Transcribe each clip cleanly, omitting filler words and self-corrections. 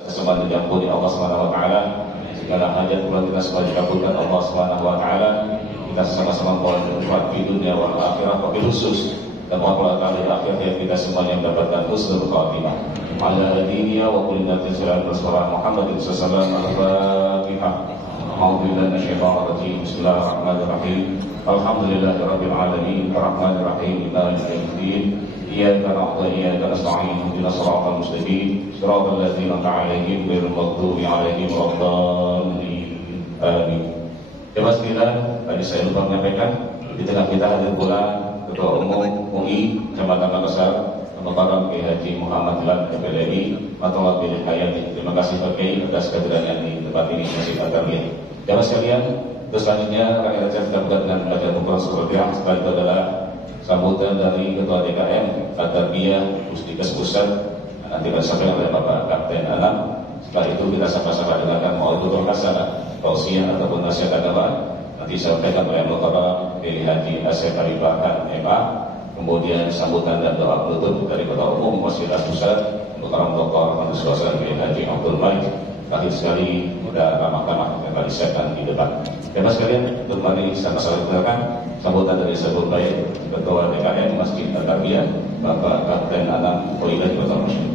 Semua diampuni Allah Subhanahu wa taala. Segala hajat pula kita semua dikabulkan Allah Subhanahu wa taala. Kita sama-sama mohon berdoa di dunia wal akhirah, wabil khusus dan mohon kali akhir yang kita semuanya mendapatkan husnul khatimah. Ala diniya wa kulli natin sallallahu Muhammadin sallallahu alaihi wasallam. A'udzubillahi minasyaitonir rajim. Bismillahirrahmanirrahim. Alhamdulillahirabbil alamin, arrahmanir rahim, maliki yaumiddin. Iyyaka na'budu wa iyyaka nasta'in. Ihdinas siratal mustaqim, siratal ladzina an'amta 'alaihim ghairil maghdubi 'alaihim waladdallin. Amin. Jemaah sekalian, tadi saya lupa menyampaikan di tengah kita hadir pula Ketua Umum UI Kecamatan Makassar, Bapak Kiai Haji Muhammad Lan FLI Matullah bin Hayati. Terima kasih Pak Kiai atas kehadirannya di tempat ini Masjid At-Tarbiyah. Jemaah sekalian, terus selanjutnya rakyat saya kita buka dengan baca buku seperti yang setelah itu adalah sambutan dari Ketua DKM At-Tarbiyah Pusdikes Pusat. Nanti akan disampaikan oleh Bapak Kapten Anam. Setelah itu kita sama-sama dengarkan mau'idhatul hasanah, tausiah ataupun nasihat agama. Nanti disampaikan oleh Muhtaram Kiai Haji Asep Arifahan MA. Kemudian sambutan dan doa penutup dari Ketua Umum Masjid Pusat Muhtaram Dr. Mahdus Hasan Kiai Haji Abdul Malik. Terakhir sekali sudah ramah-ramah yang disiapkan di depan. Jemaah sekalian, untuk mari sama-sama dengarkan sambutan dari sebelum baik Ketua DKM Masjid At-Tarbiyah Bapak Kapten Anam Poidah Kota Masyid.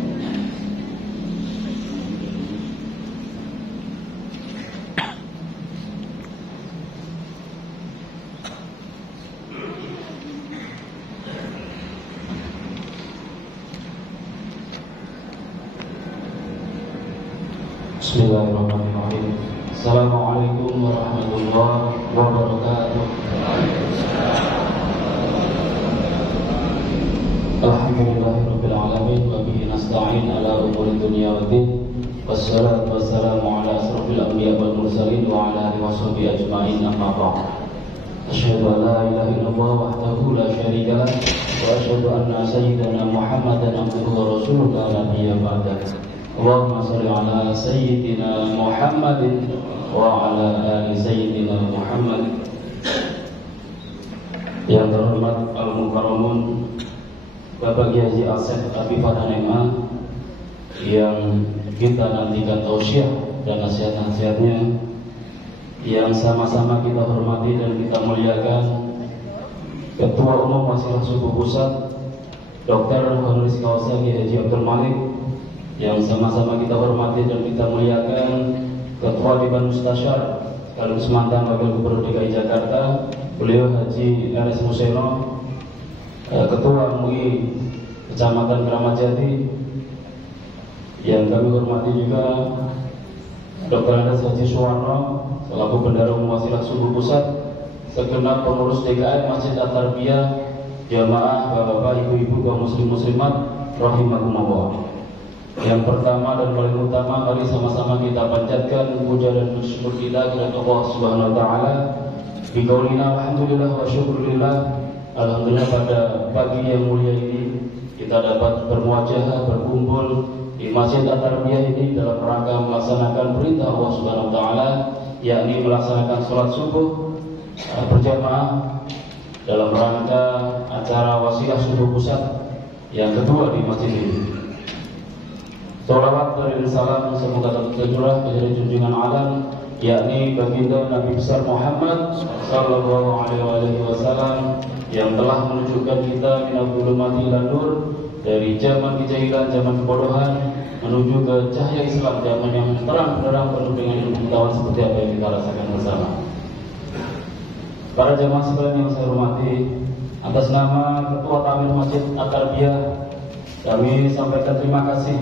Bismillahirrahmanirrahim. Assalamualaikum warahmatullahi wabarakatuh. Alhamdulillahirabbil alamin wa bihi nasta'in ala umuri dunya waddin. Wassalatu wassalamu ala asrofil anbiya wal mursalin wa ala alihi washabihi ajma'in, amma ba'd. Asyhadu an la ilaha illallah wahdahu la syarika lah wa asyhadu anna sayyidana Muhammadan abduhu wa rasuluhu la nabiyya ba'dahu. Allahumma sholli ala sayyidina Muhammadin wa ala ali sayyidina Muhammad. Yang terhormat Al-Mukarramun Bapak Kiai Haji Asep Arifahan MA, yang kita nantikan tausiah dan nasihat-nasihatnya, yang sama-sama kita hormati dan kita muliakan Ketua Umum Wasilah Subuh Pusat Dr. Honoris Causa Kiai Haji Abdul Malik, yang sama-sama kita hormati dan kita muliakan Ketua Dewan Mustasyar sekaligus mantan Wakil Gubernur DKI Jakarta, beliau Haji R.S. Museno, Ketua MUI Kecamatan Keramat Jati, yang kami hormati juga Dr. Andes Haji Suwarno selaku Bendahara Umum Wasilah Subuh Pusat, segenap pengurus DKM Masjid At-Tarbiyah, jamaah bapak-bapak, ibu-ibu, kaum muslim muslimat rahimakumullah. Yang pertama dan paling utama, mari sama-sama kita panjatkan puja dan syukur kita kepada Allah Subhanahu wa taala. Biqaulina alhamdulillah wa syukurillah. Alhamdulillah pada pagi yang mulia ini kita dapat bermuajahah, berkumpul di Masjid At-Tarbiyah ini dalam rangka melaksanakan perintah Allah Subhanahu wa taala, yakni melaksanakan sholat subuh berjamaah dalam rangka acara Wasilah Subuh Pusat yang kedua di masjid ini. Salawat dan salam semoga tercurah kepada junjungan alam, yakni baginda Nabi besar Muhammad sallallahu alaihi wasallam, yang telah menunjukkan kita minal zulumati ila nur, dari zaman kejahilan, zaman kebodohan menuju ke cahaya Islam, zaman yang terang benderang penuh dengan ilmu pengetahuan seperti apa yang kita rasakan bersama. Para jamaah sekalian yang saya hormati, atas nama Ketua Tamir Masjid At-Tarbiyah, kami sampaikan terima kasih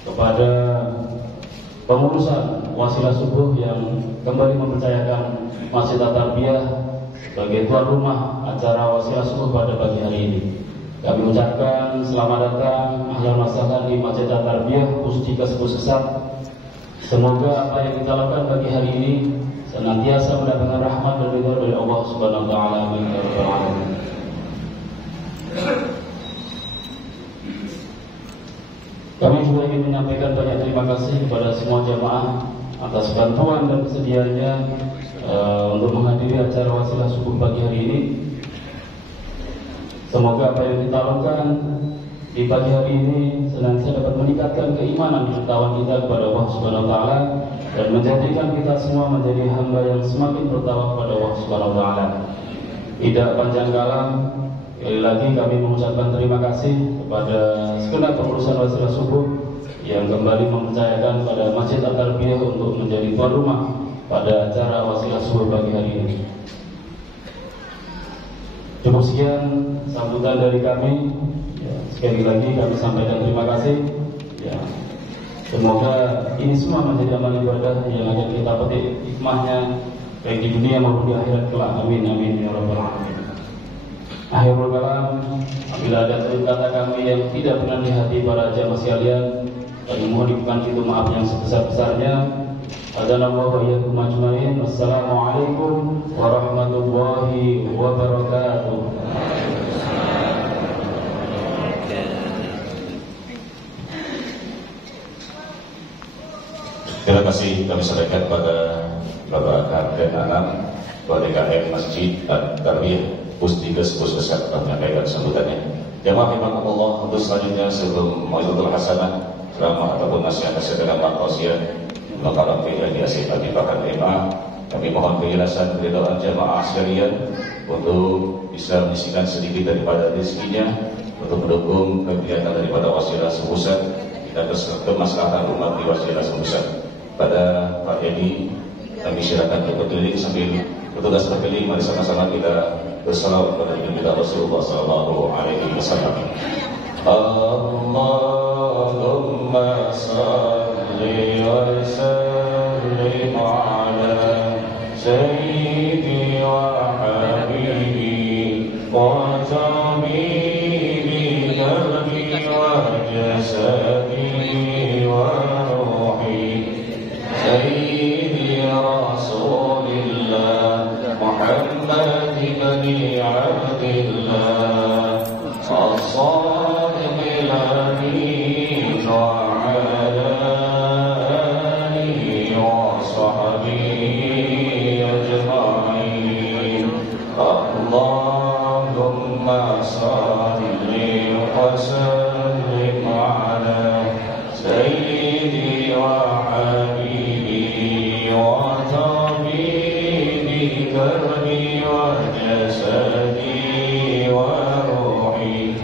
kepada pengurusan Wasilah Subuh yang kembali mempercayakan Masjid At-Tarbiyah sebagai tuan rumah acara Wasilah Subuh pada pagi hari ini. Kami ucapkan selamat datang, ahlan wa sahlan di Masjid At-Tarbiyah Pusdikes Pusat. Semoga apa yang kita lakukan pagi hari ini senantiasa mendapatkan rahmat dan ridha dari Allah Subhanahu wa taala. Amin ya rabbal alamin. Kami juga ingin menyampaikan banyak terima kasih kepada semua jamaah atas bantuan dan kesediaannya untuk menghadiri acara Wasilah Subuh pagi hari ini. Semoga apa yang kita lakukan di pagi hari ini senantiasa dapat meningkatkan keimanan dan ketakwaan kita kepada Allah Subhanahu wa taala dan menjadikan kita semua menjadi hamba yang semakin bertakwa kepada Allah Subhanahu wa taala. Tidak panjang kalam, sekali lagi kami mengucapkan terima kasih kepada segenap pengurusan Wasilah Subuh yang kembali mempercayakan pada Masjid At-Tarbiyah untuk menjadi tuan rumah pada acara Wasilah Subuh pagi hari ini. Cukup sekian sambutan dari kami. Ya, sekali lagi kami sampaikan terima kasih. Ya, semoga ini semua menjadi amal ibadah yang akan kita petik hikmahnya baik di dunia maupun di akhirat kelak. Amin amin ya rabbal alamin. Akhirul kalam, apabila ada tutur kata kami yang tidak benar di hati para jamaah sekalian, kami mohon dibukan pintu maaf yang sebesar-besarnya. Adhanallahu wa iyyakum ajmain. Wassalamualaikum warahmatullahi wabarakatuh. Terima kasih kami sampaikan kepada Bapak Kapten Anam, Ketua DKM Masjid At-Tarbiyah Puskesmas Pusat menyampaikan sambutannya. Jamaah rahimakumullah, untuk selanjutnya sebelum Mau'izatul Hasanah, ceramah ataupun nasihat-nasihat dengan Pak Qasian, Makaram Fi'li Asyik Al-Fatihah MA, kami mohon penjelasan keridhaan jamaah sekalian untuk bisa menyisikan sedikit daripada rezekinya untuk mendukung kegiatan daripada Wasilah Pusat kita kemaslahatan umat di Wasilah Pusat. Pada Pak Edi, kami silakan berkeliling sambil bertugas berkeliling. Mari sama-sama kita bersalawat kepada Nabi Rasulullah SAW. Allahumma salli wa sallim ala sayyidi wa habibi wa tabibi qalbi wa jasadi wa ruhi sayyidi Rasulillah Muhammad ibn Abdillah as-sadiq al-amin wa ala alihi wa sahbihi ajma'in. Allahumma salli wa sallim ala sayyidi wa habibi wa tabibi qalbi wa jasadi wa ruhi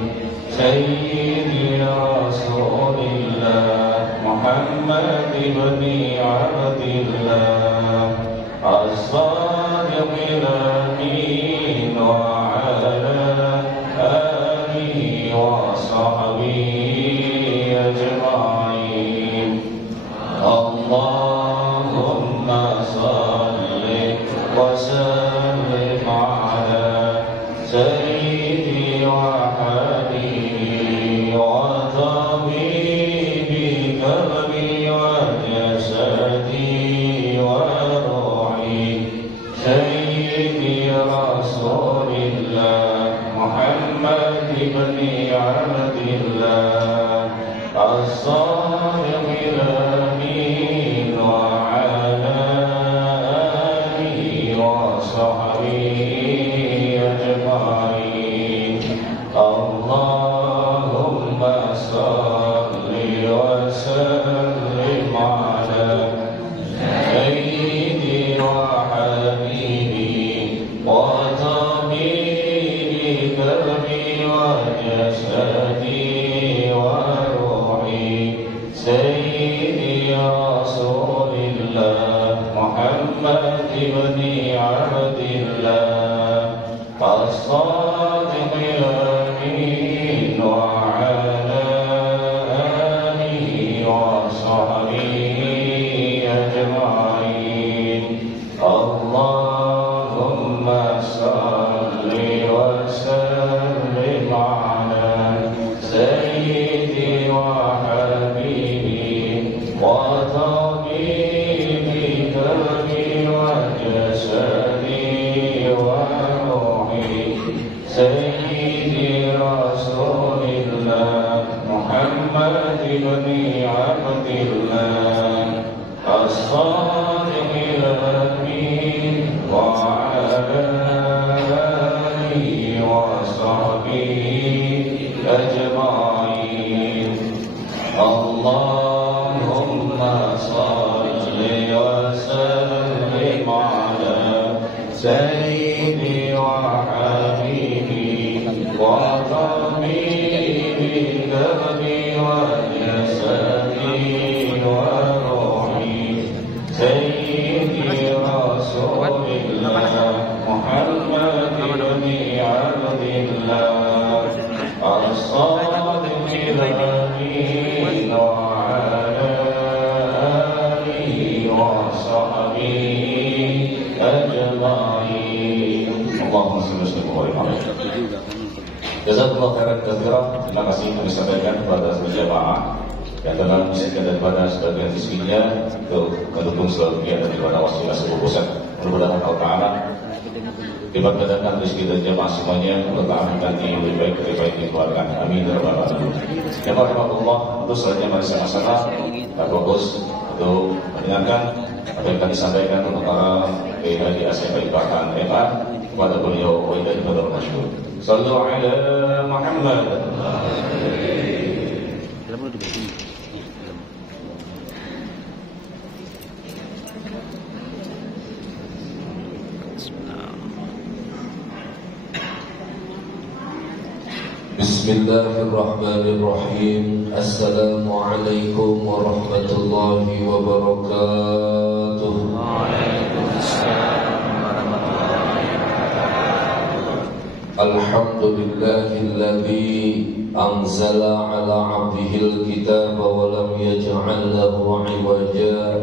sayyidi Rasulillah Muhammad ibn Abdillah as-sadiq al-amin wa ala alihi wa sahbihi ajma'in. Allahumma salli wa sallim ala sayyidi wa habibi wa tabibi qalbi wa jasadi wa ruhi sayyidi Rasulillah Muhammad ibn Abdillah as-sadiq al-amin wa ala alihi wa sahbihi ajma'in. Allahumma salli wa sallim ala sayyidi wa habibi wa tabibi qalbi wa jasadi wa ruhi sayyidi Rasulillah Muhammad ibn Abdillah as-sadiq al-amin wa ala alihi wa sahbihi ajma'in. Allahumma salli wa sallim ala sayyidi wa habibi wa tabibi qalbi wa jasadi wa ruhi sayyidi Rasulillah Muhammad ibn Abdillah as-sadiq al-amin wa ala alihi wa sahbihi ajma'in. صل وسلم على سيدي وحبيبي وطبيبي قلبي وجسدي وروحي سيدي رسول الله محمد بن عبد الله الصادق الأمين وعلى آله وصحبه أجمعين اللهم صل وسلم وبارك عليه. Jazakallahu khairan katsiran. Terima kasih kami sampaikan kepada jemaah yang telah menyaksikan daripada sebagian rizkinya untuk mendukung seluruh kegiatan ibadah wasilah sebuah pusat. Mudah-mudahan Allah Ta'ala diberkatkan rezeki dan jemaah semuanya. Allah Ta'ala ganti lebih baik daripada yang dikeluarkan. Amin ya rabbal alamin. Jemaah rahmatullah, untuk selanjutnya mari sama-sama kita fokus untuk mendengarkan apa yang kami sampaikan untuk para Haji Asep Balikpapan MA kepada beliau Waidah Badar Masyhur. Sallu ala Muhammad. Bismillahirrahmanirrahim. Assalamualaikum warahmatullahi wabarakatuh. Waalaikumsalam warahmatullahi wabarakatuh. Alhamdulillahilladzi anzala ala 'abdihil kitaba wa lam yaj'al lahu 'iwaja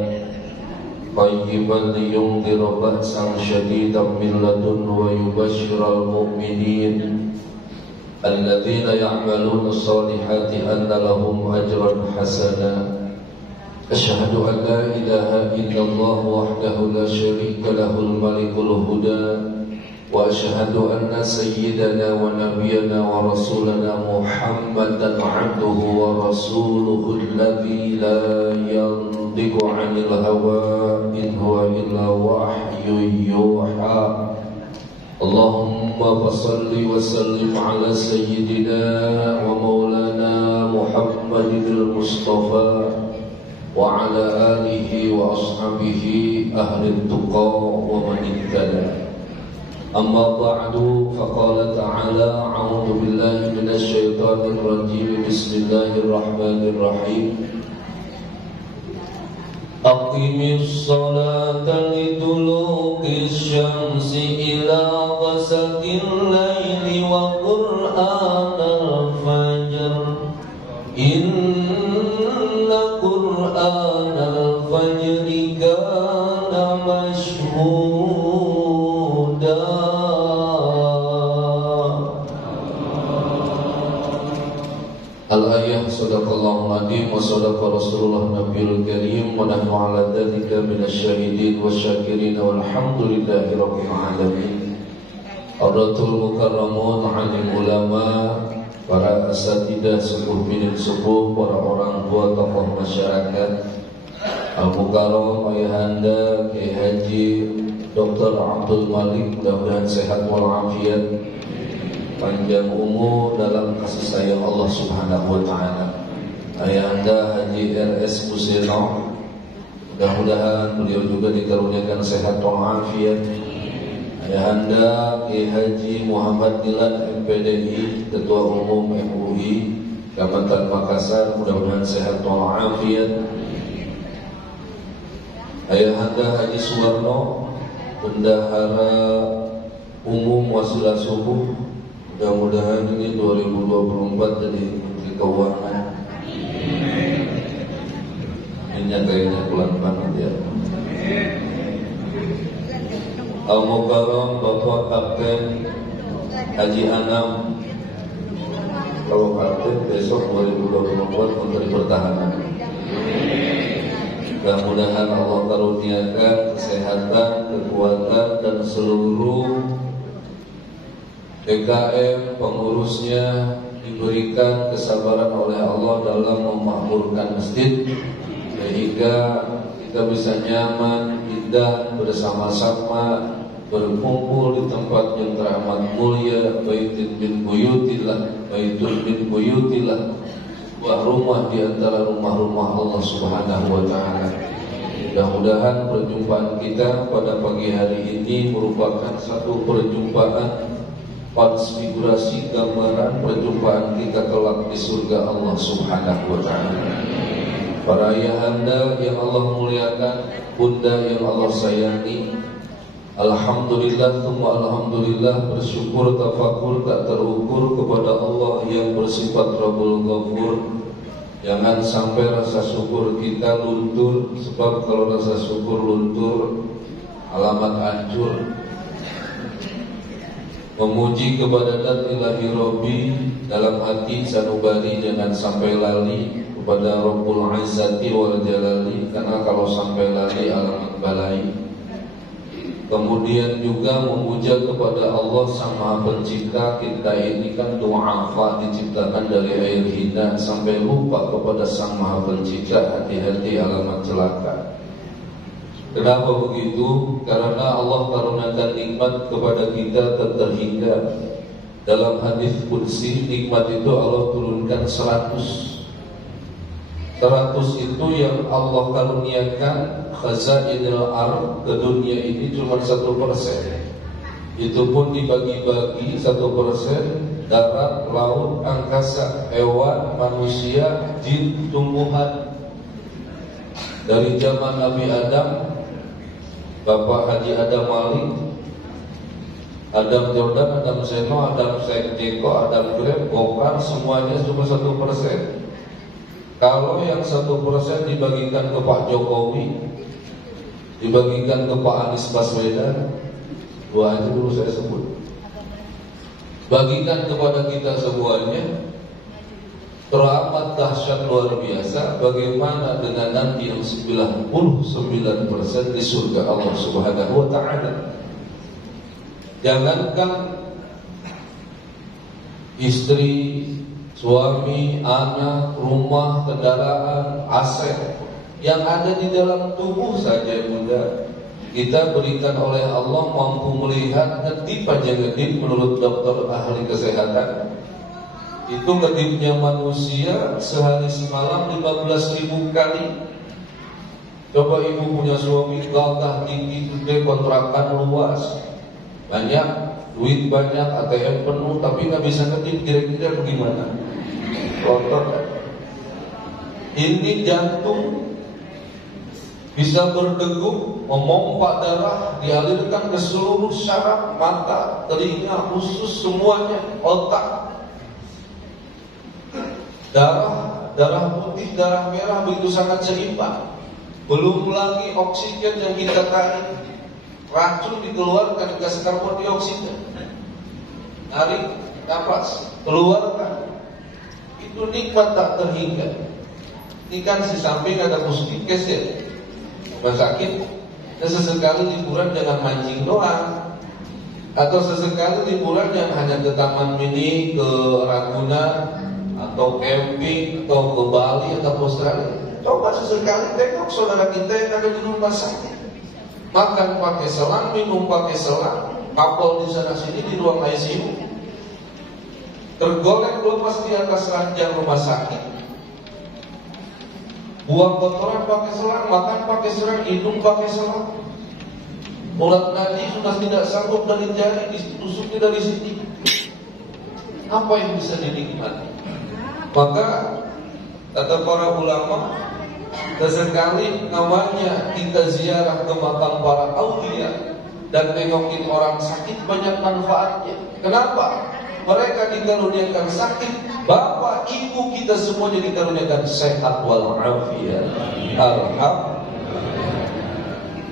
qayyiban liyunzira ba'san syadidan min ladunhu wa yubashshiral mu'minin الذين يعملون الصالحات أن لهم أجرا حسنا أشهد أن لا إله إلا الله وحده لا شريك له الملك الهدى وأشهد أن سيدنا ونبينا ورسولنا محمدا عبده ورسوله الذي لا ينطق عن الهوى إن هو إلا وحي يوحى اللهم فصل وسلم على سيدنا ومولانا محمد المصطفى وعلى آله وأصحابه أهل التقى ومن اهتدى أما بعد فقال تعالى أعوذ بالله من الشيطان الرجيم بسم الله الرحمن الرحيم أقم الصلاة لدلوك الشمس إلى غسق الليل وقرآن الفجر إن قرآن الفجر كان مشهودا Al-ayah sadaqallahul azim wa sadaqa rasulullah nabiyul karim wa nahnu ala dzalika minasyahidin wasyakirin walhamdulillahi rabbil alamin. Hadratul mukarramun alim ulama, para asatidah sepuh binin sepuh, para orang tua tokoh masyarakat, al-mukarram ayahanda Kiai Haji Dr. Abdul Malik, mudah-mudahan sehat walafiat, panjang umur dalam kasih sayang Allah Subhanahu wa taala. Ayahanda Haji RS Musino, mudah-mudahan beliau juga dikaruniakan sehat walafiat. Ayahanda Kiai Haji Muhammad Dilan MPDI, Ketua Umum MUI Kecamatan Makassar, mudah-mudahan sehat walafiat. Ayahanda Haji Suwarno, Bendahara Umum Wasilah Subuh, mudah-mudahan ini 2024 jadi Menteri Keuangan. Ini kayaknya bulan banget ya. Al-Mukarram Bapak Kapten Haji Anam, kalau Kapten besok 2024 Menteri Pertahanan. Mudah-mudahan Allah karuniakan kesehatan, kekuatan dan seluruh PKM pengurusnya diberikan kesabaran oleh Allah dalam memakmurkan masjid sehingga kita bisa nyaman, indah bersama-sama berkumpul di tempat yang teramat mulia, baitul min buyutillah, sebuah rumah di antara rumah-rumah Allah Subhanahu wa taala. Mudah-mudahan perjumpaan kita pada pagi hari ini merupakan satu perjumpaan transfigurasi gambaran perjumpaan kita kelak di surga Allah Subhanahu wa taala. Para ayahanda yang Allah muliakan, bunda yang Allah sayangi, alhamdulillah thumma alhamdulillah, bersyukur tafakur tak terukur kepada Allah yang bersifat Rabbul Ghafur. Jangan sampai rasa syukur kita luntur, sebab kalau rasa syukur luntur alamat hancur. Memuji kepada Dat Ilahi Robbi dalam hati sanubari, jangan sampai lali kepada Rabbul Izzati wal Jalali, karena kalau sampai lali alamat balai. Kemudian juga memuja kepada Allah Sang Maha Pencipta. Kita ini kan du'afa, diciptakan dari air hina, sampai lupa kepada Sang Maha Pencipta. Hati-hati alamat celaka. Kenapa begitu? Karena Allah karuniakan nikmat kepada kita tak terhingga. Dalam hadis qudsi, nikmat itu Allah turunkan 100 itu yang Allah karuniakan khazainul ardh ke dunia ini cuma 1%. Itu pun dibagi-bagi 1%, darat, laut, angkasa, hewan, manusia, jin, tumbuhan. Dari zaman Nabi Adam, Bapak Haji Adam Malik, Adam Jordan, Adam Zeno, Adam Sekjeko, Adam Grab, Gokar, semuanya cuma 1%. Kalau yang 1% dibagikan ke Pak Jokowi, dibagikan ke Pak Anies Baswedan, dua aja dulu saya sebut, bagikan kepada kita semuanya, teramat dahsyat luar biasa. Bagaimana dengan nanti yang 99% di surga Allah Subhanahu wa ta'ala? Jangankan istri, suami, anak, rumah, kendaraan, aset yang ada di dalam tubuh saja, bunda, kita berikan oleh Allah mampu melihat ngedip aja, ngedip menurut dokter ahli kesehatan. Itu ngedipnya manusia sehari semalam 15.000 kali. Coba ibu punya suami gagah tinggi, gede, kontrakan luas, banyak duit, banyak ATM penuh, tapi nggak bisa ngedip, kira-kira bagaimana? Kotor. Ini jantung bisa berdegup, memompa darah, dialirkan ke seluruh syaraf, mata, telinga, usus, semuanya, otak. Darah putih, darah merah begitu sangat seimbang. Belum lagi oksigen yang kita tarik, racun dikeluarkan, gas karbon dioksida, tarik nafas, keluarkan. Itu nikmat tak terhingga. Ini kan di samping ada puskesmas ya, rumah sakit. Sesekali liburan jangan mancing doang, atau sesekali liburan yang hanya ke Taman Mini, ke Ragunan, atau camping, atau ke Bali, atau ke Australia. Coba sesekali tengok saudara kita yang ada di rumah sakit, makan pakai selang, minum pakai selang, kapal di sana sini di ruang ICU, tergolek lepas di atas ranjang rumah sakit, buang kotoran pakai selang, makan pakai selang, hidung pakai selang. Urat nadi sudah tidak sanggup dari jari, ditusuknya dari sini. Apa yang bisa dinikmati? Maka kata para ulama, sesekali namanya kita ziarah ke makam para aulia dan nengokin orang sakit banyak manfaatnya. Kenapa? Mereka dikaruniakan sakit, bapak ibu kita semuanya dikaruniakan sehat walafiat. Alhamdulillah.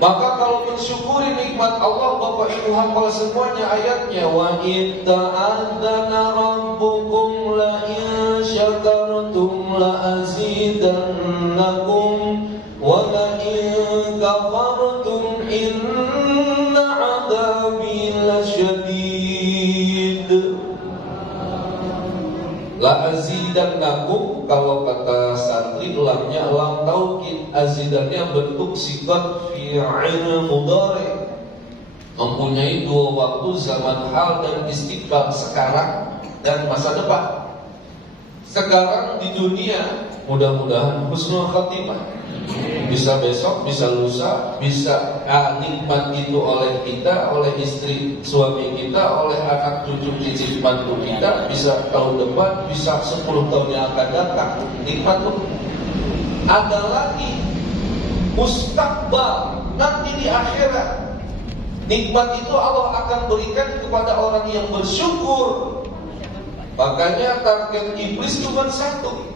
Maka kalau mensyukuri nikmat Allah, bapak ibu hafal semuanya ayatnya. Wa in ta'adzana rabbukum la in syakartum la azidannakum wa la in kafartum inna 'adzabi lasyadid. La azidannakum, kalau kata santri lamnya lam taukid, azidannya bentuk sifat fi'il mudhari, mempunyai dua waktu, zaman hal dan istiqbal, sekarang dan masa depan. sekarang di dunia, mudah-mudahan husnul khatimah. Bisa besok, bisa lusa, bisa nikmat itu oleh kita, oleh istri suami kita, oleh anak cucu cicit mantu kita, bisa tahun depan, bisa 10 tahun yang akan datang. Nikmat itu ada lagi mustakbal, nanti di akhirat. Nikmat itu Allah akan berikan kepada orang yang bersyukur. Makanya target iblis cuma satu.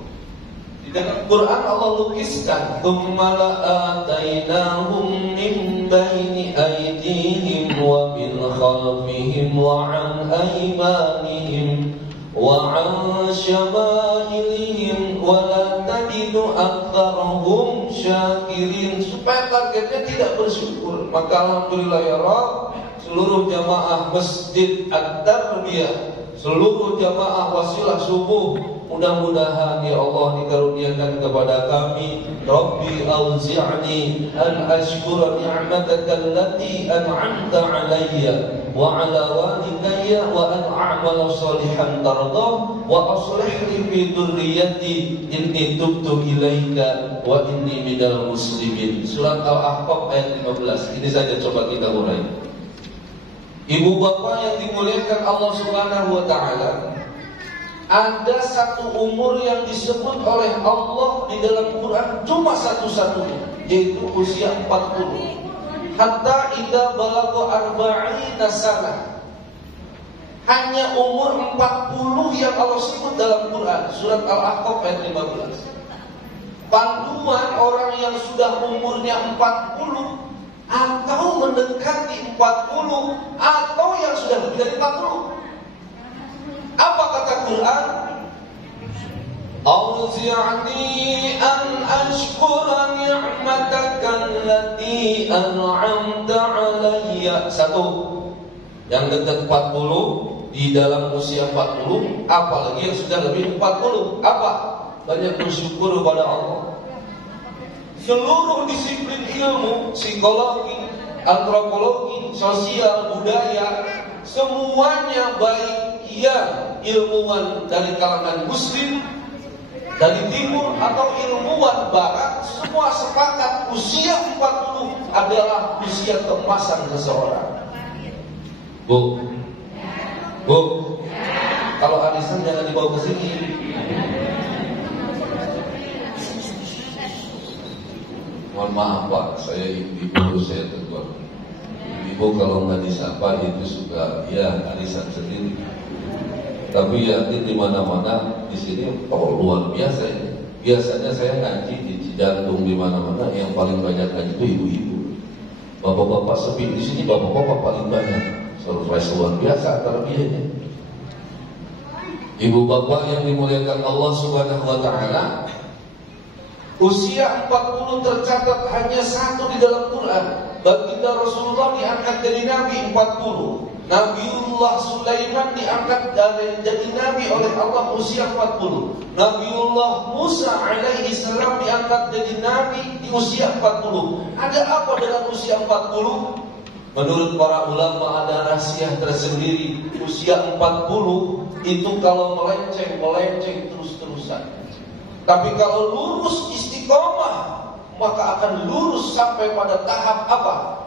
Dalam Quran Allah lukiskan, "Tsumma la'atainahum min baini aydihim wa min khalfihim wa 'an aymanihim wa 'an syama'ilihim wa la tajidu aktsarahum syakirin." Supaya targetnya tidak bersyukur. Maka alhamdulillah ya Rabb, seluruh jamaah Masjid At-Tarbiyah, seluruh jamaah Wasilah Subuh, mudah-mudahan ya Allah dikaruniakan kepada kami, Rabbi auzi'ni an ashkura ni'mataka allati an'amta 'alayya wa 'ala walidayya wa an a'mala shalihan tardah wa aslih li fi dhurriyyati inni tubtu ilaika wa inni minal muslimin. Surat Al-Ahqaf ayat 15. Ini saja coba kita urai. Ibu bapak yang dimuliakan Allah Subhanahu wa taala, ada satu umur yang disebut oleh Allah di dalam Quran cuma satu-satunya, yaitu usia 40. Hatta idza balagha arba'ina sanah. Hanya umur 40 yang Allah sebut dalam Quran, surat Al-Ahqaf ayat 15. Panduan orang yang sudah umurnya 40 atau mendekati 40 atau yang sudah lebih dari 40. Apa kata Quran? Auzi'ni an ashkura ni'mataka allati an'amta 'alayya. Satu, yang dekat 40, di dalam usia 40, apalagi yang sudah lebih 40. Apa? Banyak bersyukur kepada Allah. Seluruh disiplin ilmu, psikologi, antropologi, sosial, budaya, semuanya baik yang ilmuwan dari kalangan muslim, dari timur atau ilmuwan barat, semua sepakat usia 40 adalah usia keemasan seseorang. Bu, kalau arisan jangan dibawa ke sini. Mohon maaf Pak, saya ibu saya tegur. Ibu kalau nggak disapa itu suka ya arisan sendiri. Tapi yakin di mana-mana di sini luar biasa ini. Biasanya saya ngaji di Cijantung di mana-mana, yang paling banyak ngaji itu ibu-ibu. Bapak-bapak sepi di sini, bapak-bapak paling banyak. Surprise luar biasa tarbiyahnya. Ibu bapak yang dimuliakan Allah Subhanahu wa taala, usia 40 tercatat hanya satu di dalam Quran. Baginda Rasulullah diangkat jadi Nabi 40. Nabiullah Sulaiman diangkat jadi Nabi oleh Allah usia 40. Nabiullah Musa alaihi salam diangkat jadi Nabi di usia 40. Ada apa dalam usia 40? Menurut para ulama ada rahasia tersendiri. Usia 40 itu kalau melenceng terus-terusan. Tapi kalau lurus istiqomah, maka akan lurus sampai pada tahap apa?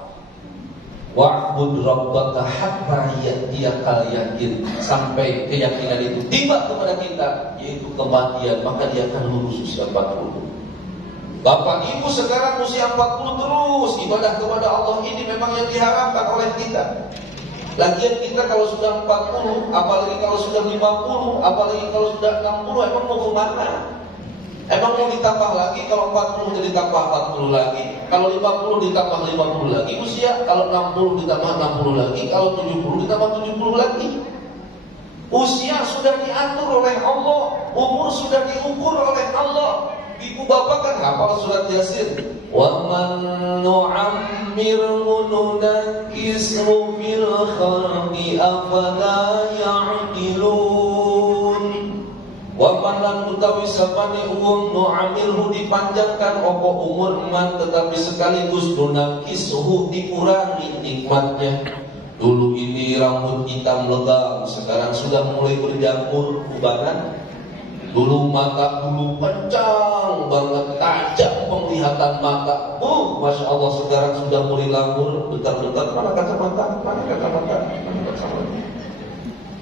Wa'bud rabbaka hatta ya'tiyakal yakin. Sampai keyakinan itu tiba kepada kita, yaitu kematian, maka dia akan lurus usia 40. Bapak ibu sekarang usia 40 terus ibadah kepada Allah, ini memang yang diharapkan oleh kita. Lagian kita kalau sudah 40, apalagi kalau sudah 50, apalagi kalau sudah 60, emang mau kemana? Emang mau ditambah lagi? Kalau 40 jadi tambah 40 lagi. Kalau 50 ditambah 50 lagi usia. Kalau 60 ditambah 60 lagi. Kalau 70 ditambah 70 lagi. Usia sudah diatur oleh Allah, umur sudah diukur oleh Allah. Ibu bapak kan hafal surat Yasin. Wa man nu'ammirhu nunakkishu fil khalqi afala ya'qilun. Wa man lan utawi sapane wong nu'ammirhu dipanjangkan opo umur man, tetapi sekaligus nunakkishu dikurangi nikmatnya. Dulu ini rambut hitam legam, sekarang sudah mulai berjamur ubanan. Dulu mata dulu kencang banget, tajam penglihatan mata. Masya Allah, sekarang sudah mulai langgur. Bentar-bentar, mana kacamata? Mana kacamata? Mana kacamata?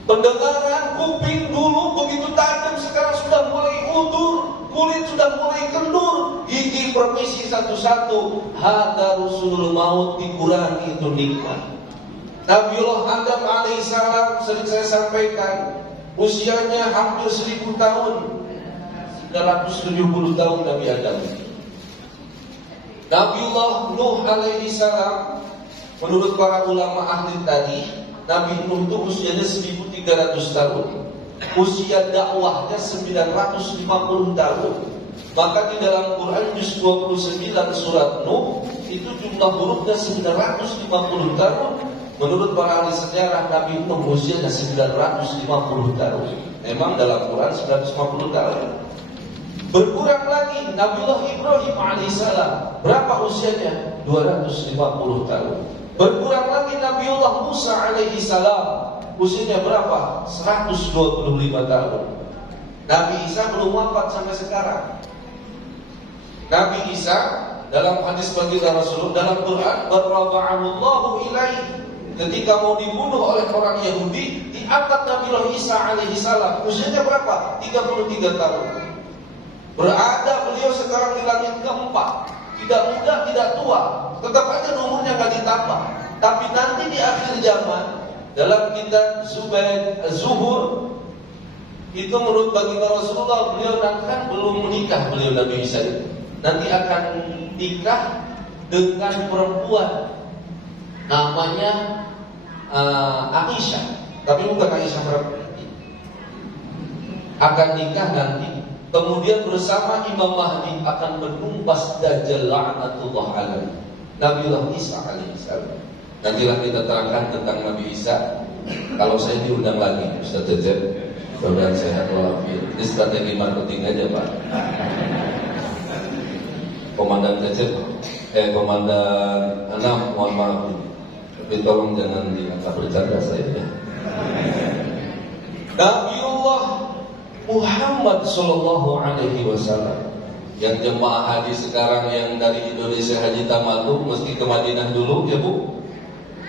Pendengaran kuping dulu begitu tajam, sekarang sudah mulai udur, kulit sudah mulai kendur, gigi permisi satu-satu. Hada rusulul maut, dikurangi itu nikmat. Nabiullah Adam alaihissalam sering saya sampaikan, usianya hampir 1000 tahun, 970 tahun Nabi Adam. Nabiullah Nuh alaihissalam, menurut para ulama ahli tadi, Nabi Nuh itu usianya 1300 tahun. Usia dakwahnya 950 tahun. Maka di dalam Quran juz 29 surat Nuh itu jumlah hurufnya 950 tahun. Menurut para ahli sejarah, Nabi Nuh usianya 950 tahun. Memang dalam Quran 950 tahun. Berkurang lagi Nabiullah Ibrahim alaihissalam, berapa usianya? 250 tahun. Berkurang lagi Nabiullah Musa alaihissalam, usianya berapa? 125 tahun. Nabi Isa belum wafat sampai sekarang. Nabi Isa dalam hadis baginda Rasulullah dalam Quran, "Barrafa'allahu ilaihi", ketika mau dibunuh oleh orang Yahudi, diangkat Nabiullah Isa alaihissalam, usianya berapa? 33 tahun. Berada beliau sekarang di langit keempat. Tidak muda, tidak tua, tetap aja umurnya nggak ditambah. Tapi nanti di akhir zaman, dalam kitab Zuhur itu menurut baginda Rasulullah, beliau kan belum menikah, beliau Nabi Isa itu nanti akan nikah dengan perempuan namanya Aisyah, tapi bukan Aisyah perempuan, akan nikah nanti. Kemudian bersama Imam Mahdi akan menumpas Dajjal la'natullah alaihi, Nabiullah Isa alaihissalam. Nantilah kita terangkan tentang Nabi Isa. Kalau saya diundang lagi, Ustaz Cecep, mudah-mudahan sehat walafiat. Ini strategi marketing aja, Pak. Komandan Cecep, Komandan Anam, mohon maaf, tapi tolong jangan dianggap bercanda saya ya. Nabiullah Muhammad sallallahu alaihi wasallam, yang jemaah haji sekarang yang dari Indonesia haji tamattu mesti ke Madinah dulu ya Bu.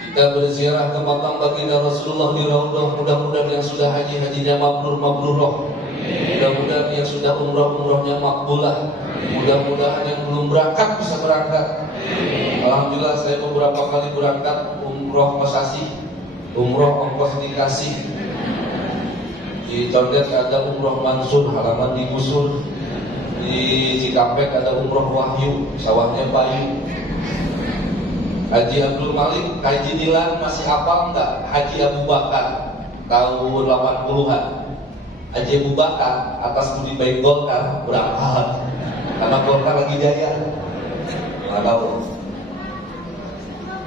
Kita berziarah ke makam baginda Rasulullah di Raudhah. Mudah-mudahan yang sudah haji hajinya mabrur. Mudah-mudahan yang sudah umrahnya makbulah. Mudah-mudahan yang belum berangkat bisa berangkat. Alhamdulillah saya beberapa kali berangkat umroh Masasi, umroh ongkos dikasih. Di Condet ada umroh Mansur, halaman digusur. Di Cikampek ada umroh Wahyu, sawahnya Bayu. Haji Abdul Malik, Haji Dilan masih hafal enggak? Haji Abu Bakar tahun 80-an. Haji Abu Bakar atas budi baik Golkar berangkat karena Golkar lagi jaya. Nggak tahu.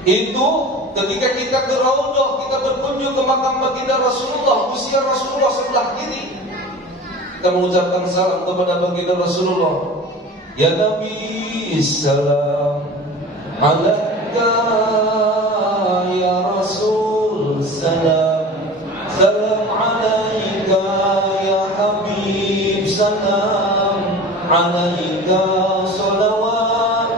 Itu ketika kita ke Raudhah, kita berkunjung ke makam baginda Rasulullah, usia Rasulullah sebelah kiri. Kita mengucapkan salam kepada baginda Rasulullah. Ya Nabi, salam alaika ya Rasul, salam salam alaika ya Habib, salam alaika salawat.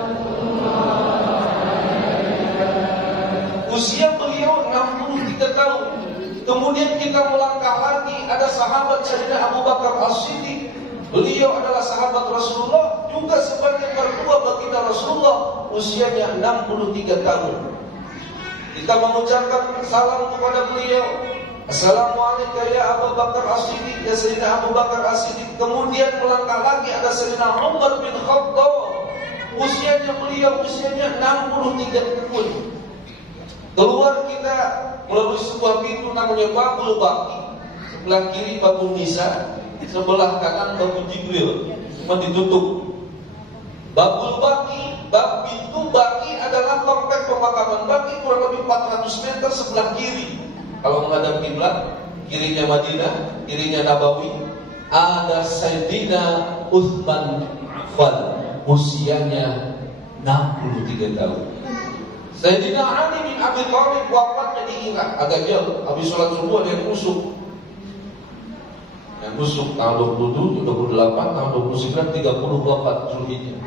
Usia beliau 63 tahun. Kemudian kita melangkah lagi, ada sahabat Sayyidina Abu Bakar As-Siddiq. Beliau adalah sahabat Rasulullah, juga sebagai mertua baginda Rasulullah, usianya 63 tahun. Kita mengucapkan salam kepada beliau. Assalamualaikum ya Abu Bakar As-Siddiq, ya Sayyidina Abu Bakar As-Siddiq. Kemudian melangkah lagi ada Sayyidina Umar bin Khattab. Usianya beliau 63 tahun. Keluar kita melalui sebuah pintu namanya Babul Baqi. Sebelah kiri Babul Nisa, sebelah kanan Babul Jibril, semua ditutup. Babul Baqi, pintu Baqi adalah komplek pemakaman Baqi kurang lebih 400 meter sebelah kiri. Kalau menghadap kiblat, kirinya Madinah, kirinya Nabawi. Ada Sayyidina Utsman Affan, usianya 63 tahun. Sayyidina Ali bin Abi Thalib wafatnya di Irak, agak jauh. Habis sholat subuh ada yang rusuk. Yang busuk tanggal 27, 28, tanggal 29, 30 wafat Zulhijjah.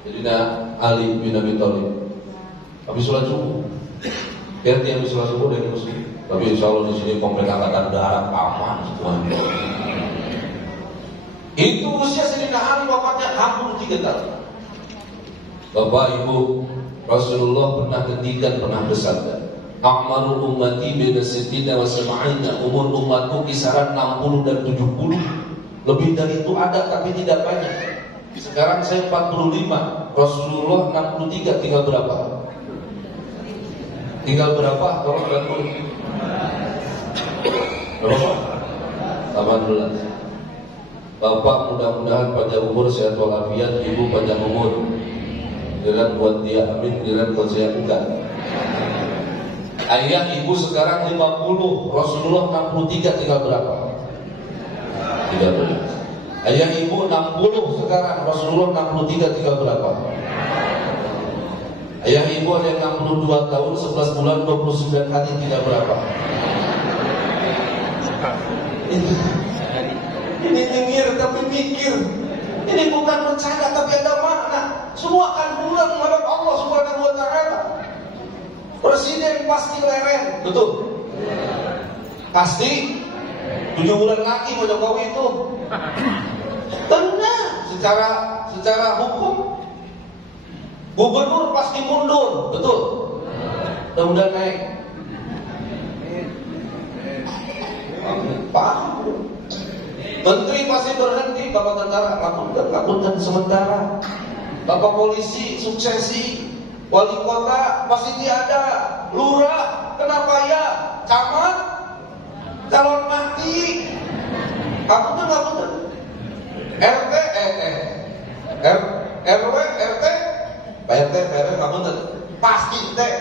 Sayyidina Ali bin Abi Thalib habis sholat subuh. Biar dia habis sholat subuh dari muslim. Tapi insya Allah di sini komplek angkatan darat aman semuanya. Itu usia Sayyidina Ali wafatnya 63 tahun. Bapak Ibu, Rasulullah pernah bersabda, "A'maru ummati baina sittina wa sab'ina." Umur umatku kisaran 60 dan 70. Lebih dari itu ada tapi tidak banyak. Sekarang saya 45, Rasulullah 63, tinggal berapa? Tinggal berapa? Tolong bantu. Berapa? 18. Bapak mudah-mudahan panjang umur, sehat walafiat, ibu panjang umur. Jangan buat dia amin, jangan buat saya enggak. Ayah ibu sekarang 50, Rasulullah 63, tinggal berapa? 13. Ayah ibu 60 sekarang, Rasulullah 63, tinggal berapa? Ayah ibu ada yang 62 tahun, 11 bulan, 29 hari, tinggal berapa? Ini nyengir tapi mikir. Ini bukan bercanda tapi ada makna. Semua akan pulang menghadap Allah Subhanahu wa taala. Presiden pasti leren, betul? Pasti 7 bulan lagi mau Jokowi itu. Benar, secara hukum. Gubernur pasti mundur, betul? Mudah-mudahan naik. Paham? Menteri pasti berhenti, Bapak tentara lakukan sementara. Bapak polisi suksesi, wali kota pasti tiada, lurah kenapa ya, camat calon mati, aku tuh RT RW RT PRT ngapunten pasti teh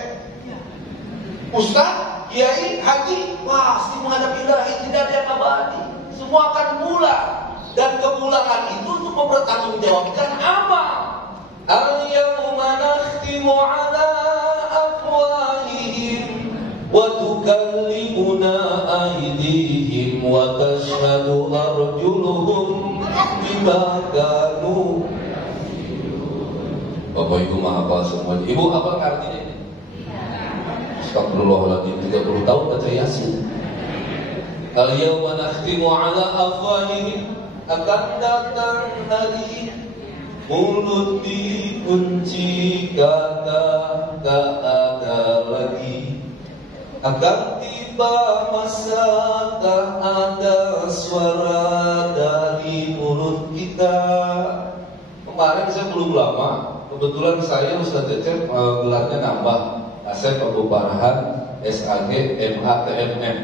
Ustaz, Kiai, Haji pasti menghadapi ilahi, tidak ada yang abadi. Semua akan pulang, dan kepulangan itu untuk mempertanggungjawabkan amal. Al-yawma nakhtimu ala afwahihim wa tukallimuna aydihim wa tashhadu arjuluhum bima kanu. Bapak Ibu menghafal semua. Ibu apa artinya? Astagfirullahaladzim, 30 tahun baca Yasin. Al-yawma nakhtimu ala afwahihim, akan datang hari mulut dikunci, kata tak ada lagi. Akan tiba masa tak ada suara dari mulut kita. Kemarin saya belum lama, kebetulan saya Ustaz Cecep gelarnya nambah, Asep Abu Farhan, SAG, MA, TMM.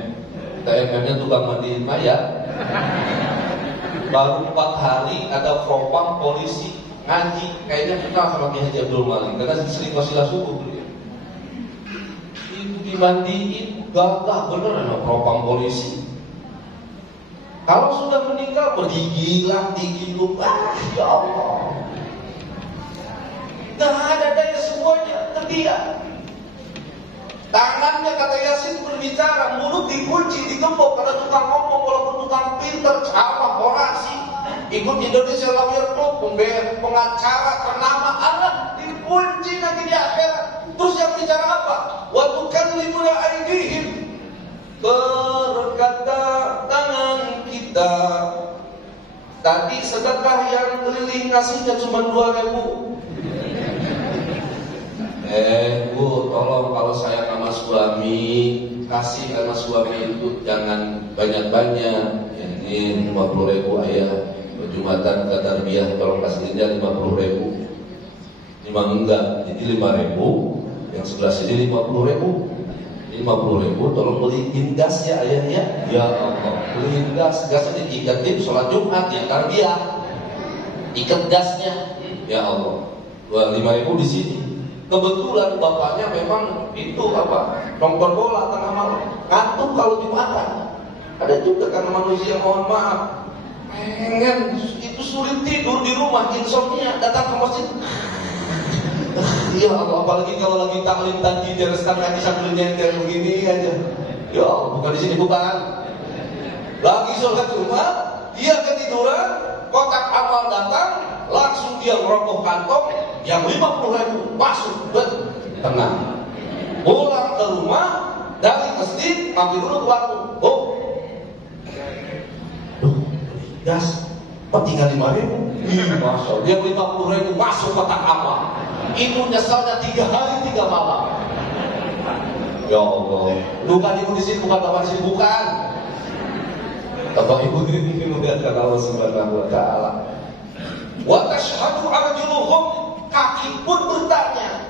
TMM-nya tukang mandiin mayat. Baru 4 hari ada propam polisi ngaji, kayaknya kenal sama Kiai Haji Abdul Malik karena sering wasilah subuh dulu ya. Itu dimandiin, gagah bener ada propam polisi. Kalau sudah meninggal bergigilan, digigit, ya Allah. Gak ada daya semuanya, terdiam. Tangannya kata Yasin berbicara, mulut dikunci, digembok. Kata tukang ngomong, walaupun tukang pinter, ceramah, orasi, ikut Indonesia Lawyer Club, pengacara ternama, anak dikunci nanti di akhirat. Terus yang bicara apa? Wa tukallimuna aydihim, berkata tangan kita. Tadi sedekah yang keliling ngasihnya cuma 2.000. Bu, tolong kalau saya sama suami, kasih sama suami itu jangan banyak-banyak. Ini 50.000 ayah, Jumatan Qadariyah, tolong kasih dia 50.000. Memang enggak, jadi 5.000. Yang sebelah sini 50.000. 50.000, tolong beliin gas ya ayahnya. Ya Allah, beliin gas, gasnya diikatin sholat Jumat ya Tarbiyah. Ikat gasnya. Ya Allah, 5.000 di sini. Kebetulan bapaknya memang itu nonton bola tengah malam, ngantuk kalau Jumatan. Ada juga karena manusia, mohon maaf, pengen itu sulit tidur di rumah, insomnia, datang ke masjid. Ya Allah, apalagi kalau lagi taklim tadi dia setengah ngaji sambil nyender begini aja. Ya Allah, bukan di sini bukan. Lagi sholat Jumat, dia ketiduran, kotak amal datang, langsung dia merogoh kantong yang 50.000 masuk, tenang. Pulang ke rumah dari masjid, mampir dulu ke warung. Oh, gas, tinggal 5.000. Masya Allah, dia 50.000 masuk kotak amal. Itu nyesalnya 3 hari 3 malam. Ya Allah, bukan ibu di sini, bukan bapak di sini, bukan. Bapak ibu ini memuliakan Allah Subhanahu wa taala. Wa tashhadu arjuluhum, kaki pun bertanya,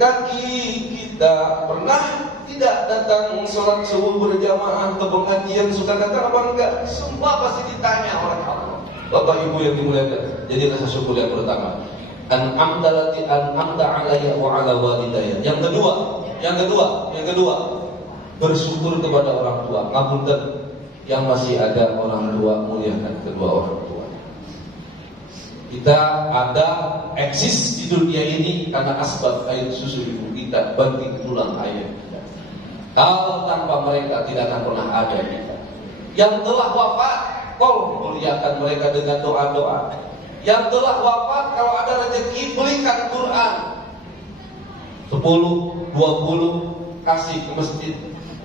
kaki kita pernah tidak datang sholat subuh berjamaah ke pengajian, suka datang apa enggak? Semua pasti ditanya oleh Allah. Bapak ibu yang dimuliakan, jadi rasa syukur yang pertama. An'amta lati an'amta alayya wa ala walidayya. Yang kedua, bersyukur kepada orang tua. Ngapunten, yang masih ada orang tua, muliakan kedua orang tua. Kita ada eksis di dunia ini karena asbab air susu ibu kita, banting tulang ayah kita. Kalau tanpa mereka tidak akan pernah ada kita. Yang telah wafat, tolong muliakan mereka dengan doa-doa. Yang telah wafat, kalau ada rezeki belikan Quran 10, 20 kasih ke masjid.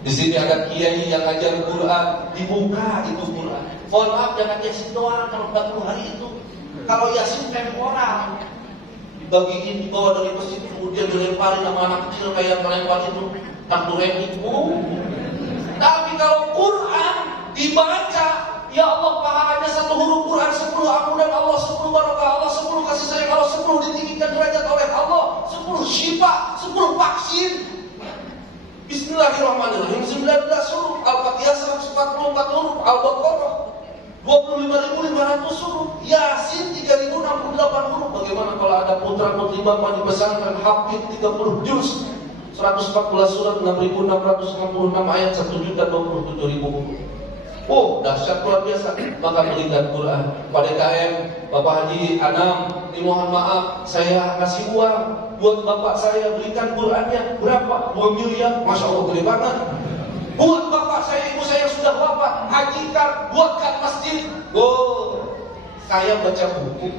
Di sini ada kiai yang ngajar Quran, dibuka itu Quran. Mohon maaf, jangan yasin doang kalau 40 hari itu. Kalau yasin temporal, dibagiin, dibawa dari masjid, kemudian dilemparin sama anak kecil kayak melempar itu takduren itu. Tapi kalau Quran dibaca, ya Allah, pahalanya 1 huruf Quran 10 ampunan Allah, 10 barakah Allah, 10 kasih sayang Allah, 10 ditinggikan derajat oleh Allah, 10 syifa, 10 vaksin. Bismillahirrahmanirrahim, 19 huruf, Al-Fatihah 144 huruf, Al-Baqarah 25.500 huruf, Yasin 3.068 huruf. Bagaimana kalau ada putra putri bapak di pesantren hafid 30 juz, 114 surat, 6.666 ayat, 1.027.000 huruf. Oh, dahsyat luar biasa. Maka berikan Quran. Pada KM Bapak Haji Anam, mohon maaf, saya kasih uang buat bapak saya, berikan Qurannya. Berapa? 2 miliar. Masya Allah, gede banget. Buat bapak saya, ibu saya sudah wafat, hajikan, buatkan masjid. Oh, saya baca buku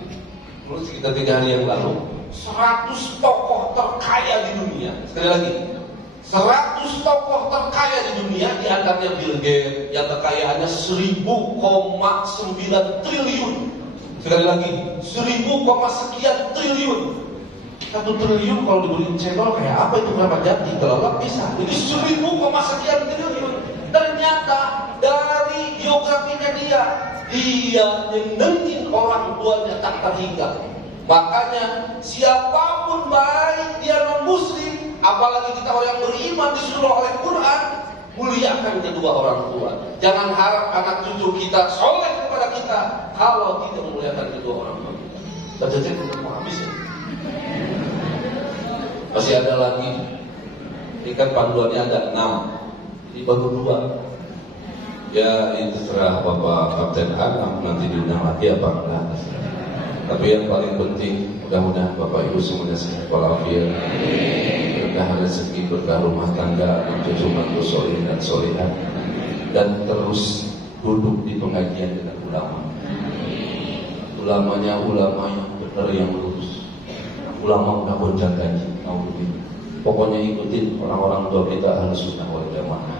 terus sekitar 3 hari yang lalu, 100 tokoh terkaya di dunia. Sekali lagi, 100 tokoh terkaya di dunia, diantaranya Bill Gates yang kekayaannya 1.000,9 triliun. Sekali lagi, 1.000, sekian triliun. 1 triliun kalau dibeliin cendol kayak apa itu, berapa jati? Kelelap bisa. Jadi 1.000, sekian triliun. Ternyata dari biografinya dia nyenengin orang tuanya tak terhingga. Makanya siapapun baik dia non muslim, apalagi kita orang yang beriman disuruh oleh Quran, muliakan kedua orang tua. Jangan harap anak cucu kita soleh kepada kita kalau tidak memuliakan kedua orang tua kita. Baca cek untuk habis ya. Masih ada lagi. Ini kan panduannya ada 6. Ini baru 2. Ya itu terserah Bapak Kapten Anam nanti diundang lagi apa enggak. Tapi yang paling penting, mudah-mudahan Bapak Ibu semuanya sehat walafiat, berkah rezeki, berkah rumah tangga, cucu mantu soleh dan solehah, dan terus duduk di pengajian dengan ulama. Ulamanya ulama yang benar, yang lurus. Ulama udah gonjang gaji, pokoknya ikutin orang-orang tua kita, Ahlus Sunnah wal Jamaah.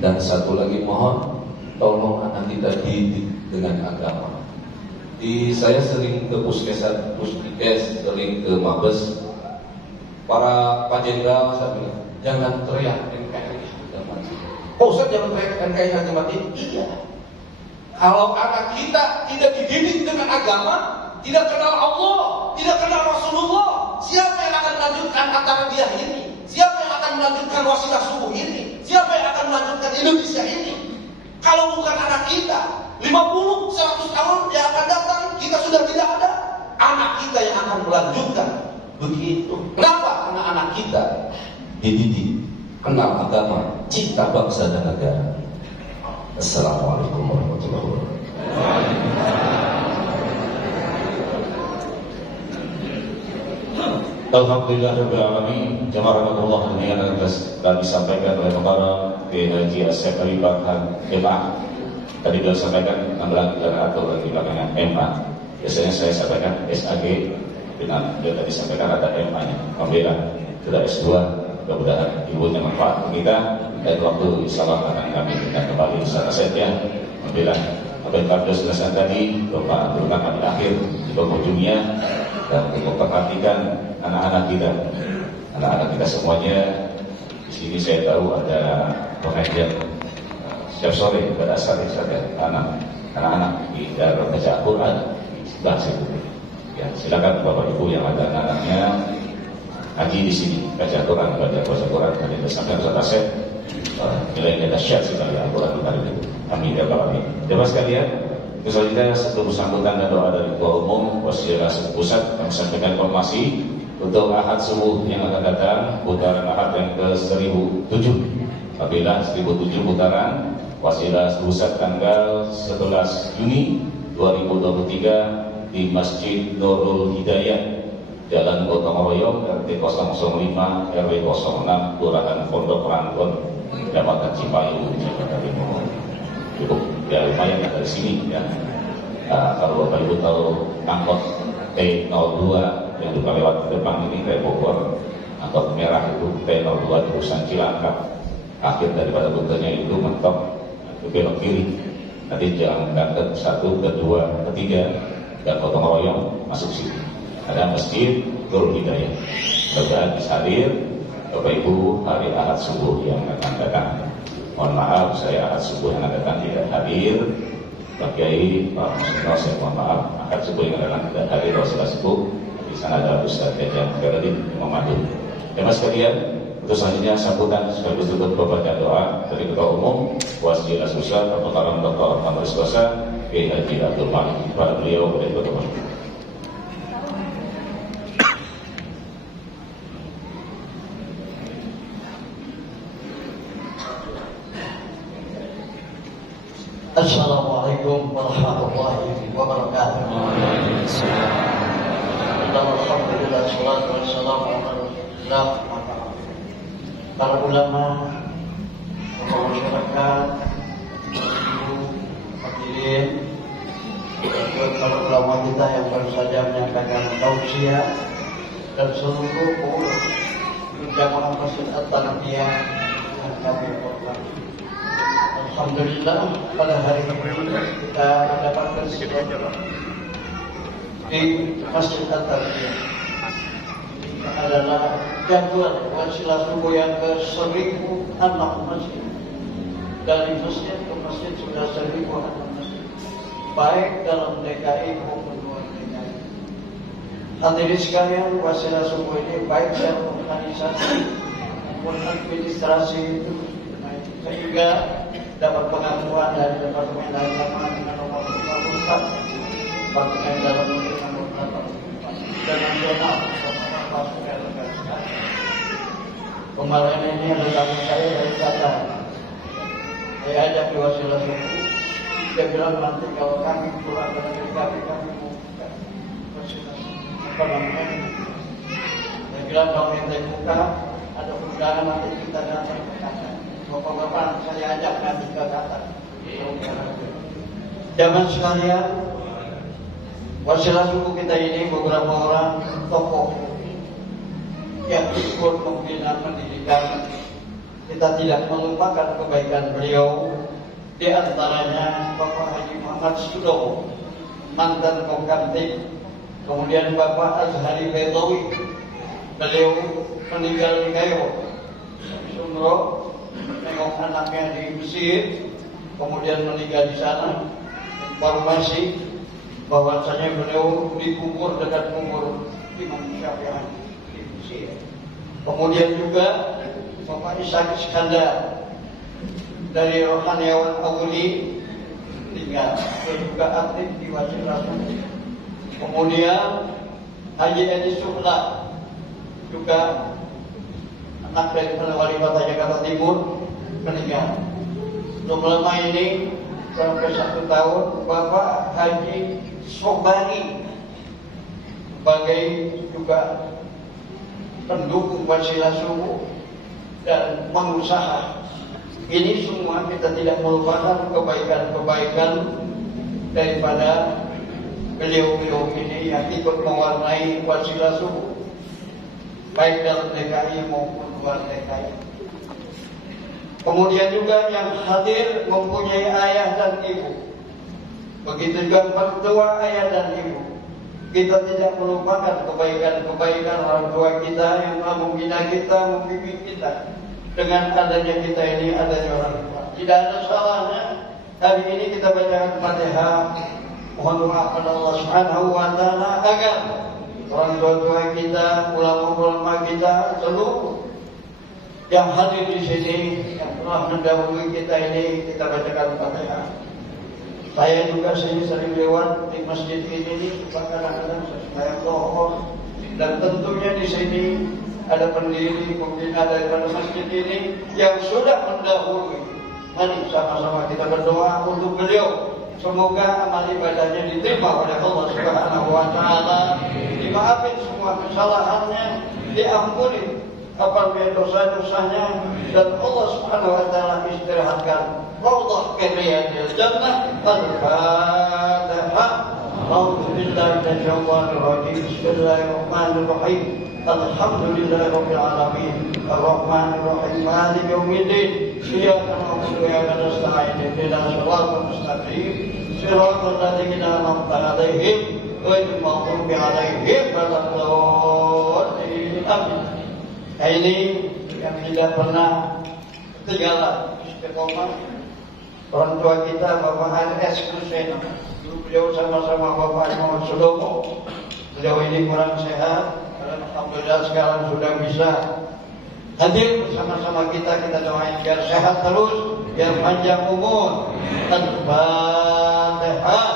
Dan satu lagi mohon, tolong anak kita didik dengan agama. Saya sering ke puskes, sering ke mabes. Para Pak Jenderal saya bilang, jangan teriak NKRI harga mati. Oh Ustaz, jangan teriak NKRI harga mati. Iya. Kalau anak kita tidak dididik dengan agama, tidak kenal Allah, tidak kenal Rasulullah, siapa yang akan melanjutkan antara dia ini? Siapa yang akan melanjutkan wasilah subuh ini? Siapa yang akan melanjutkan Indonesia ini? Kalau bukan anak kita, 50, 100 tahun yang akan datang, kita sudah tidak ada. Anak kita yang akan melanjutkan. Begitu. Kenapa? Karena anak kita dididik, kenal agama, cinta bangsa dan negara. Assalamualaikum warahmatullahi wabarakatuh. Alhamdulillah Rabbil Alamin. Jamaah rahmatullah, demikian yang telah disampaikan oleh para Kiai Haji Asep Abi Farhan MA. Tadi beliau sampaikan 16 atau di belakangnya MA. Biasanya saya sampaikan SAG, dengan beliau tadi sampaikan ada MA-nya. Alhamdulillah sudah S2. Mudah-mudahan ilmunya manfaat kita, dan waktu insyaallah akan kami berikan kembali secara setia. Alhamdulillah apa yang Pak jelaskan tadi, Bapak terutama di akhir di penghujungnya, dan untuk memperhatikan anak-anak kita semuanya. Di sini saya tahu ada pengajian setiap sore pada asar anak-anak di dalam baca Al-Quran di sebelah situ. Ya, silakan Bapak Ibu yang ada anak-anaknya haji di sini baca Al-Quran, baca Quran. Tadi disampaikan Ustaz Asep nilainya dahsyat sekali Al-Quran kali ini. Amin ya rabbal alamin. Jemaah sekalian, itu saja sebelum sambutan dan doa dari Ketua Umum Wasiyah Pusat kami sampaikan informasi untuk Ahad subuh yang akan datang, putaran Ahad yang ke-1007. Apabila 1007 putaran Wasiyah Pusat tanggal 11 Juni 2023 di Masjid Nurul Hidayah, Jalan Gotong Royong, RT 005 RW 06, Kelurahan Pondok Ranggon, Kecamatan Cipayung, Jakarta Timur. Cukup ya, lumayan dari sini ya. Kalau Bapak Ibu tahu angkot T02 yang juga lewat depan ini kayak Bogor, angkot merah itu T02 terusan Cilangkap, akhir daripada rutenya itu mentok ke belok kiri. Nanti jangan ke 1, ke 2, ke 3 dan Gotong Royong masuk sini. Ada Masjid Nurul Hidayah. Mudah-mudahan bisa hadir Bapak Ibu hari Ahad subuh yang akan datang. Mohon maaf saya Ahad subuh yang akan datang tidak hadir. Pak Kiai, Pak Muslim, saya mohon maaf Ahad subuh yang akan datang tidak hadir. Rasulullah subuh di sana ada Ustaz Jajan Khairudin Imam Madu. Jemaah sekalian, untuk selanjutnya sambutan sebagai tutup pembaca doa dari Ketua Umum Wasiyah Sosial Bapak Karam Dr. Ahmad Iskosa Kiai Haji Abdul Malik. Kepada beliau boleh berdoa. Assalamualaikum warahmatullahi wabarakatuh. Alhamdulillah, salatu wassalamu ala Rasulillah. Para ulama, tokoh masyarakat, ibu, hadirin, para ulama kita yang baru saja menyampaikan tausiah dan seluruh jamaah Masjid At-Tanbiyah yang kami hormati. Alhamdulillah pada hari ini kita mendapatkan silaturahmi di Masjid At-Tanbiyah. Ini adalah jadwal wasilah subuh yang ke-1000 anak masjid. Dari masjid ke masjid sudah 1000 anak masjid, baik dalam DKI maupun luar DKI. Hadirin sekalian, wasilah subuh ini baik secara organisasi maupun administrasi itu sehingga dapat pengakuan dari Departemen Agama dengan nomor 54, Departemen Dalam Negeri nomor 84, dan nasional nomor 49. Kemarin ini rekan saya dari Qatar, saya ajak di wasilah subuh. Dia bilang nanti kalau kami pulang ke negeri kami mau buka wasilah subuh. Saya bilang kalau kita buka ada undangan nanti kita datang ke Qatar. Bapak-bapak saya ajak nanti ke Qatar. Jamaah sekalian, wasilah subuh kita ini beberapa orang tokoh yang ikut membina pendidikan. Kita tidak melupakan kebaikan beliau. Di antaranya Bapak Haji Muhammad Sudowo, mantan Komkamtib. Kemudian Bapak Azhari Betawi, beliau meninggal di Kairo, Sumroh, nengok anaknya di Mesir, kemudian meninggal di sana. Informasi bahwasanya beliau dikubur dekat kubur Imam Syafi'i di Mesir. Kemudian juga Bapak Ishaq Iskandar dari Rohaniawan Awli tinggal, dia juga aktif di wasilah subuh. Kemudian Haji Edi Suhla juga anak dari Wali Kota Jakarta Timur meninggal. Belum lama ini sampai 1 tahun Bapak Haji Sobari sebagai juga pendukung wasilah subuh dan pengusaha Ini semua kita tidak melupakan kebaikan-kebaikan daripada beliau-beliau ini yang ikut mewarnai wasilah subuh, baik dalam DKI maupun luar DKI. Kemudian juga yang hadir mempunyai ayah dan ibu. Begitu juga mertua ayah dan ibu. Kita tidak melupakan kebaikan-kebaikan orang tua kita yang telah membina kita, membimbing kita. Dengan adanya kita ini, adanya orang tua, tidak ada salahnya hari ini kita bacakan Fatihah, mohon doa kepada Allah Subhanahu wa taala agar orang tua kita, ulama-ulama kita, seluruh yang hadir di sini yang telah mendahului kita ini, kita bacakan Fatihah. Saya juga sering lewat di masjid ini, kadang-kadang saya lohor, dan tentunya di sini ada pendiri pembina daripada masjid ini yang sudah mendahului. Mari sama-sama kita berdoa untuk beliau. Semoga amal ibadahnya diterima oleh Allah Subhanahu wa taala, dimaafin semua kesalahannya, diampuni apabila dosa-dosanya, dan Allah Subhanahu wa taala istirahatkan raudhah riyadil jannah. Al-Fatihah. A'udzu billahi minasyaitonir rajim. Bismillahirrahmanirrahim. Alhamdulillahirabbil alamin. Arrahmanir rahim. Maliki yaumiddin. Iyyaka na'budu wa iyyaka nasta'in. Ihdinas siratal mustaqim. Siratal ladzina an'amta 'alaihim ghairil maghdubi 'alaihim waladdallin. Amin. Ini yang tidak pernah ketinggalan istiqomah orang tua kita, Bapak R.S. Hussein. Dulu beliau sama-sama Bapak Muhammad Sudomo. Beliau ini kurang sehat, alhamdulillah sekarang sudah bisa hadir bersama-sama kita. Kita doain biar sehat terus, biar panjang umur. Al-Fatihah.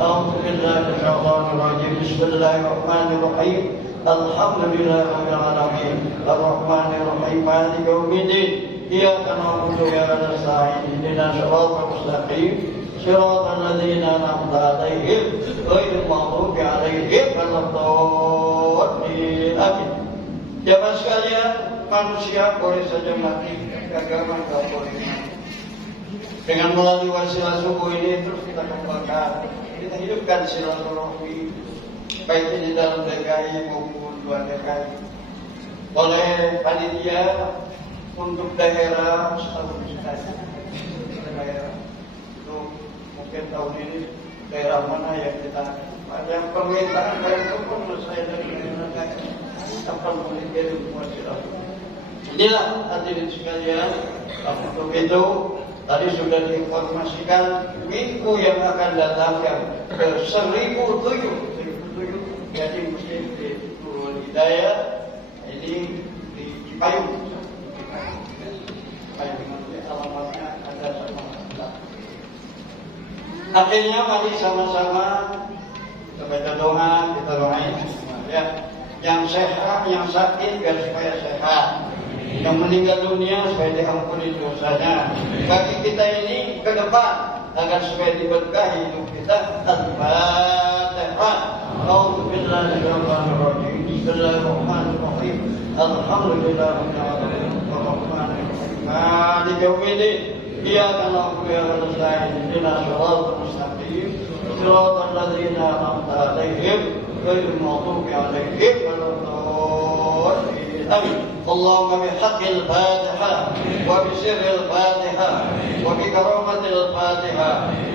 A'udzu billahi minasyaitonir rajim. Bismillahirrahmanirrahim. Alhamdulillahirabbil alamin. Arrahmanir rahim. Maliki yaumiddin. Iyyaka na'budu wa iyyaka nasta'in. Ihdinas siratal mustaqim. Siratal ladzina an'amta 'alaihim ghairil maghdubi 'alaihim waladdallin. Amin. Jamaah sekalian, manusia boleh saja mati, agama tidak boleh mati. Dengan melalui wasilah subuh ini terus kita kembangkan, kita hidupkan silaturahmi, baik di dalam DKI maupun luar DKI. Oleh panitia untuk daerah stabilitas daerah itu mungkin tahun ini daerah mana yang kita yang permintaan dari pun saya dari daerah apa memiliki wasilah. Inilah hadirin sekalian, untuk itu tadi sudah diinformasikan minggu yang akan datang yang ke 1007 jadi muslim di Nurul Hidayah ini di Payung. Alamatnya ada sama. Akhirnya mari sama-sama kita baca doa, kita doain ya. Yang sehat, yang sakit biar supaya sehat. Yang meninggal dunia supaya diampuni dosanya. Bagi kita ini ke depan agar supaya diberkahi hidup kita. Al-Fatihah. A'udzu billahi minasyaitonir rajim. Bismillahirrahmanirrahim. Alhamdulillahirabbil alamin. Arrahmanir rahim. Maliki yaumiddin. Iyyaka na'budu wa iyyaka nasta'in. Ihdinas siratal mustaqim. Siratal ladzina an'amta 'alaihim ghairil maghdubi 'alaihim waladdallin. Amin. اللهم بحق الفاتحة وبسر الفاتحة وبكرامة الفاتحة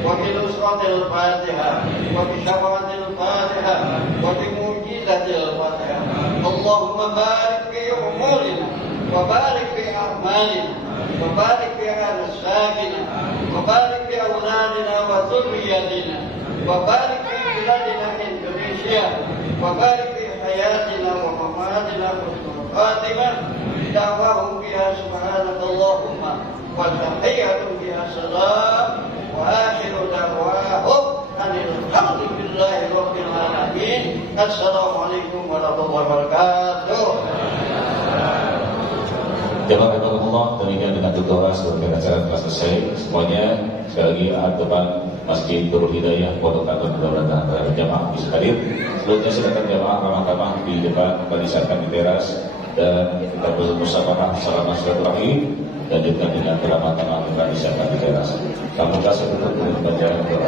وبنصرة الفاتحة وبشفاعة الفاتحة وبمعجزة الفاتحة اللهم بارك في أمورنا وبارك في أعمالنا وبارك في أنسابنا وبارك في أولادنا وذرياتنا وبارك في بلادنا إندونيسيا وبارك في حياتنا ومماتنا خاتمة دعواهم فيها سبحانك اللهم وتحيتهم فيها سلام وآخر دعواهم أن الحمد لله رب العالمين. السلام عليكم ورحمة الله وبركاته. Jamaah Allah, demikian dengan doa sebagai acara telah selesai semuanya. Sekali lagi ahad depan Masjid Nurul Hidayah Pondok Kantor mudah-mudahan jamaah bisa hadir. Sebelumnya silakan jamaah ramah-ramah di depan kembali silakan di teras dan kita bermusyawarah salam silaturahmi. dan juga dengan keramatan Al-Quran di teras. Kamu kasih untuk membaca doa.